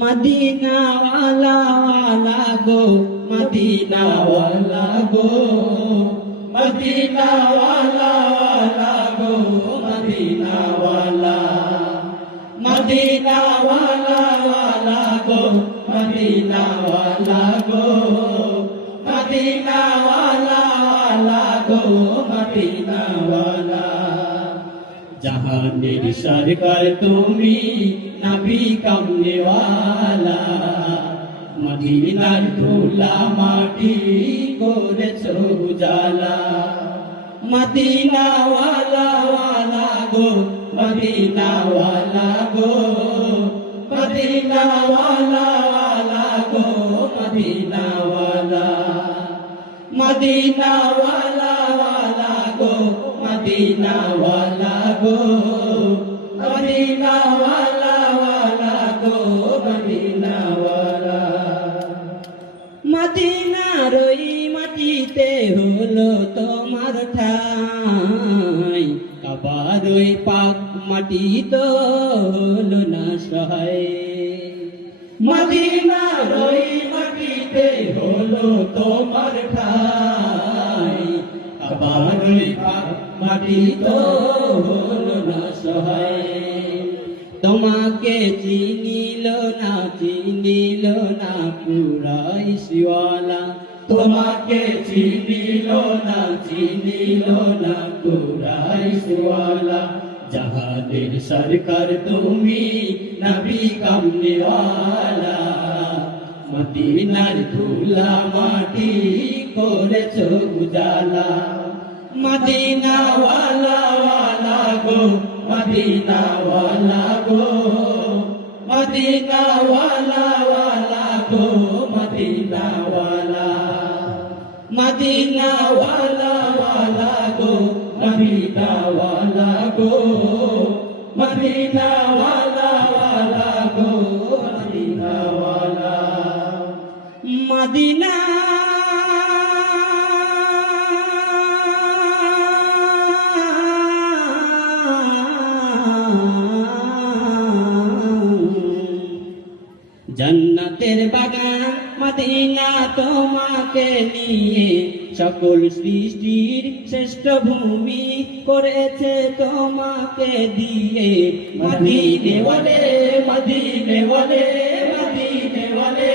Medina ওয়ালা ওয়ালা গো, Medina ওয়ালা গো, মদিনা ওয়ালা ওয়ালা গো, মদিনা ওয়ালা, মদিনা ওয়ালা ওয়ালা গো, মদিনা ওয়ালা গো, মদিনা ওয়ালা ওয়ালা গো, মদিনা ওয়ালা। জাহানের সরকার তুমি, নবী কামলে ওয়ালা, মদিনার ধুলা মাটি করেছো উজালা। মদিনা ওয়ালা ওয়ালা গো, মদিনা ওয়ালা গো, মদিনা ওয়ালা ওয়ালা গো, মদিনা ওয়ালা, মদিনা ওয়ালা ওয়ালা গো, মদিনা ওয়ালা গো, মদিনা ওয়ালা ওয়ালা গো, মদিনা ওয়ালা। মদিনার ওই মাটিতে হলো তোমার ঠাই, কাবার ওই পাক মাটি তো হলো না সহায়। মদিনার ওই মাটিতে হলো তোমার ঠাই, কাবার ওই পাক মাটি তো হলো না সহায়। তোমাকে চিনিল না কুরাইশওয়ালা, তোমাকে চিনিল না কুরাইশওয়ালা। জাহানের সরকার তুমি, নবী কামলে ওয়ালা, মদিনার ধুলা মাটি করেছো উজালা। মদিনা ওয়ালা ওয়ালা গো, মদিনা ওয়ালা গো, মদিনা ওয়ালা ওয়ালা গো, মদিনা ওয়ালা, মদিনা ওয়ালা ওয়ালা গো, মদিনা ওয়ালা গো, মদিনা ওয়ালা ওয়ালা গো, মদিনা ওয়ালা। মদিনা জান্নাতের বাগান, মদিনা তোমাকে নিয়ে সকল সৃষ্টির শ্রেষ্ঠ ভূমি করেছে তোমাকে দিয়ে। মদিনে ওয়ালে, মদিনে ওয়ালে, মদিনে ওয়ালে।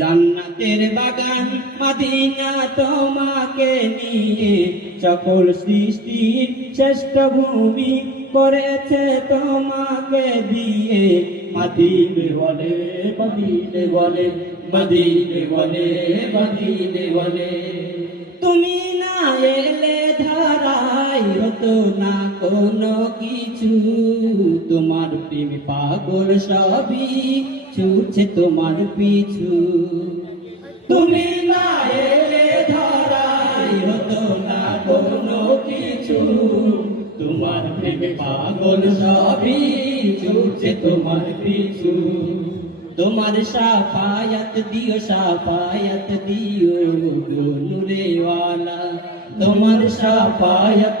জান্নাতের বাগান, মদিনা তোমাকে নিয়ে সকল সৃষ্টির শ্রেষ্ঠ ভূমি করেছে তোমাকে দিয়ে। মদিনে ওয়ালে, মদিনে ওয়ালে, মদিনে ওয়ালে, মদিনে ওয়ালে। তুমি না এলে ধারাই হতো না কোনো কিছু, তোমার প্রেমে পাগল সবই ছুটছে তোমার পিছু। তুমি না এলে ধারাই হতো না কোনো কিছু, তোমার প্রেমে পাগল সবই ছুটছে তোমার পিছু। তোমার শাফায়াত দিও গো নূরে ওয়ালা, তোমার শাফায়াত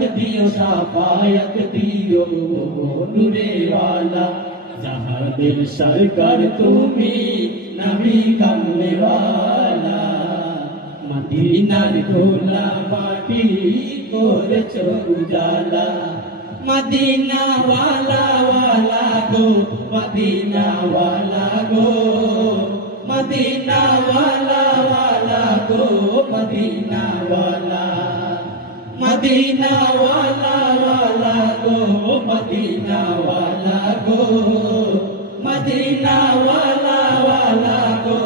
দিও নূরে ওয়ালা। জাহানের সরকার তুমি, নবী কামলে ওয়ালা, মদিনার ধুলা মাটি করেছো উজালা। মদিনা ওয়ালা ওয়ালা গো, মদিনা ওয়ালা গো, মদিনা ওয়ালা ওয়ালা গো, মদিনা ওয়ালা, মদিনা ওয়ালা ওয়ালা গো, মদিনা ওয়ালা গো, মদিনা ওয়ালা ওয়ালা গো,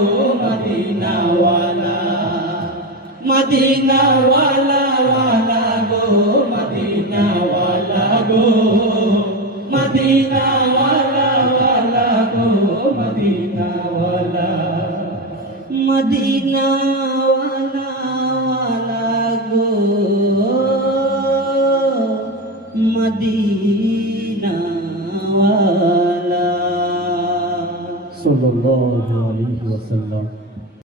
মদিনা ওয়ালা, মদিনা ওয়ালা ওয়ালা গো, মদিনা ওয়ালা গো, মদিনা ওয়ালা ওয়ালা গো, মদিনা ওয়ালা, মদিনা।